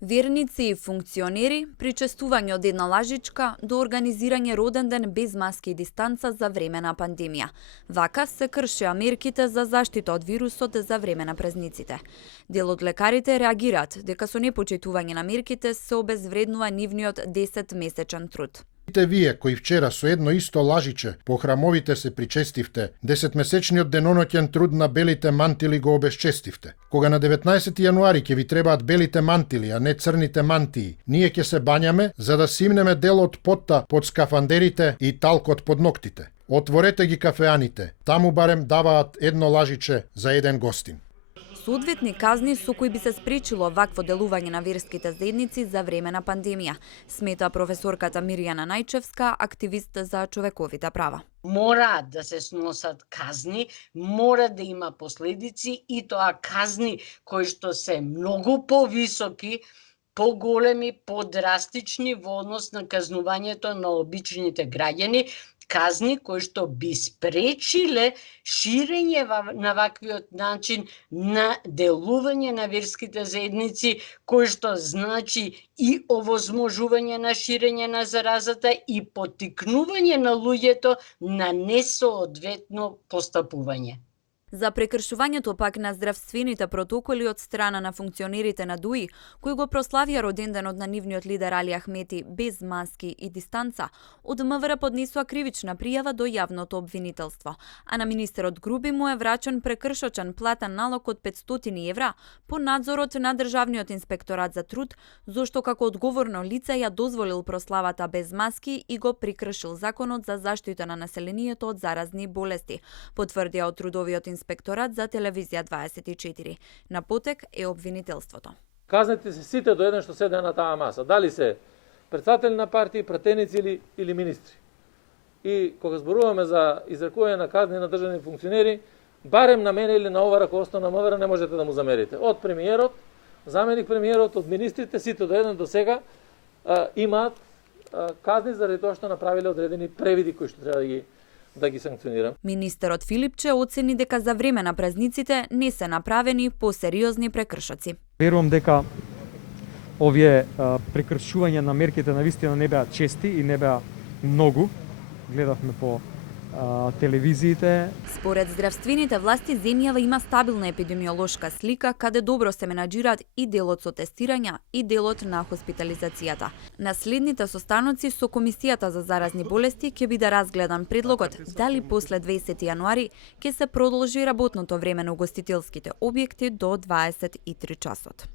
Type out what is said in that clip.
Верници и функционери, причестување од една лажичка до организирање роден ден без маски и дистанца за време на пандемија. Вака се кршеа мерките за заштита од вирусот за време на празниците. Дел од лекарите реагираат дека со непочитување на мерките се обезвреднува нивниот 10-месечен труд. Вие кои вчера со едно исто лажиче по храмовите се причестивте, 10-месечниот деноноќен труд на белите мантили го обесчестивте. Кога на 19 јануари ќе ви требаат белите мантили, а не црните мантии, ние ќе се бањаме за да симнеме дел од потта под скафандерите и талкот под ноктите. Отворете ги кафеаните, таму барем даваат едно лажиче за еден гостин. Соодветни казни со кои би се спречило вакво делување на верските заедници за време на пандемија, смета професорката Мирјана Најчевска, активист за човековите права. Мора да се сносат казни, мора да има последици и тоа казни кои што се многу повисоки, поголеми, подрастични во однос на казнувањето на обичните граѓани, казни кои што би спречиле ширење на ваквиот начин на делување на верските заедници, кои што значи и овозможување на ширење на заразата и поттикнување на луѓето на несоодветно постапување. За прекршувањето пак на здравствените протоколи од страна на функционерите на ДУИ, кои го прославија роденденот на нивниот лидер Али Ахмети без маски и дистанца, од МВР поднесува кривична пријава до јавното обвинителство, а на министерот Груби му е врачен прекршочен платен налог од 500 евра по надзорот на Државниот инспекторат за труд, зошто како одговорно лице ја дозволил прославата без маски и го прекршил законот за заштита на населението од заразни болести, потврдија од Трудовиот инспекторат за телевизија 24. На потек е обвинителството. Казните се сите до еден што седе на таа маса, дали се претставители на партии, пратеници или министри. И кога зборуваме за изрекување на казни на државни функционери, барем на мене или на ова раководство на МВР не можете да му замерите. Од премиерот, заменик премиерот, од министрите, сите до еден до сега имаат казни заради тоа што направиле одредени превиди кои што треба да ги санкционира. Министерот Филипче оцени дека за време на празниците не се направени посериозни прекршоци. Верувам дека овие прекршувања на мерките на вистина не беа чести и не беа многу. Гледавме по телевизиите. Според здравствените власти, земјава има стабилна епидемиолошка слика, каде добро се менаџираат и делот со тестирања и делот на хоспитализацијата. На следните состаноци со Комисијата за заразни болести ќе биде разгледан предлогот дали после 20 јануари ќе се продолжи работното време на угостителските објекти до 23 часот.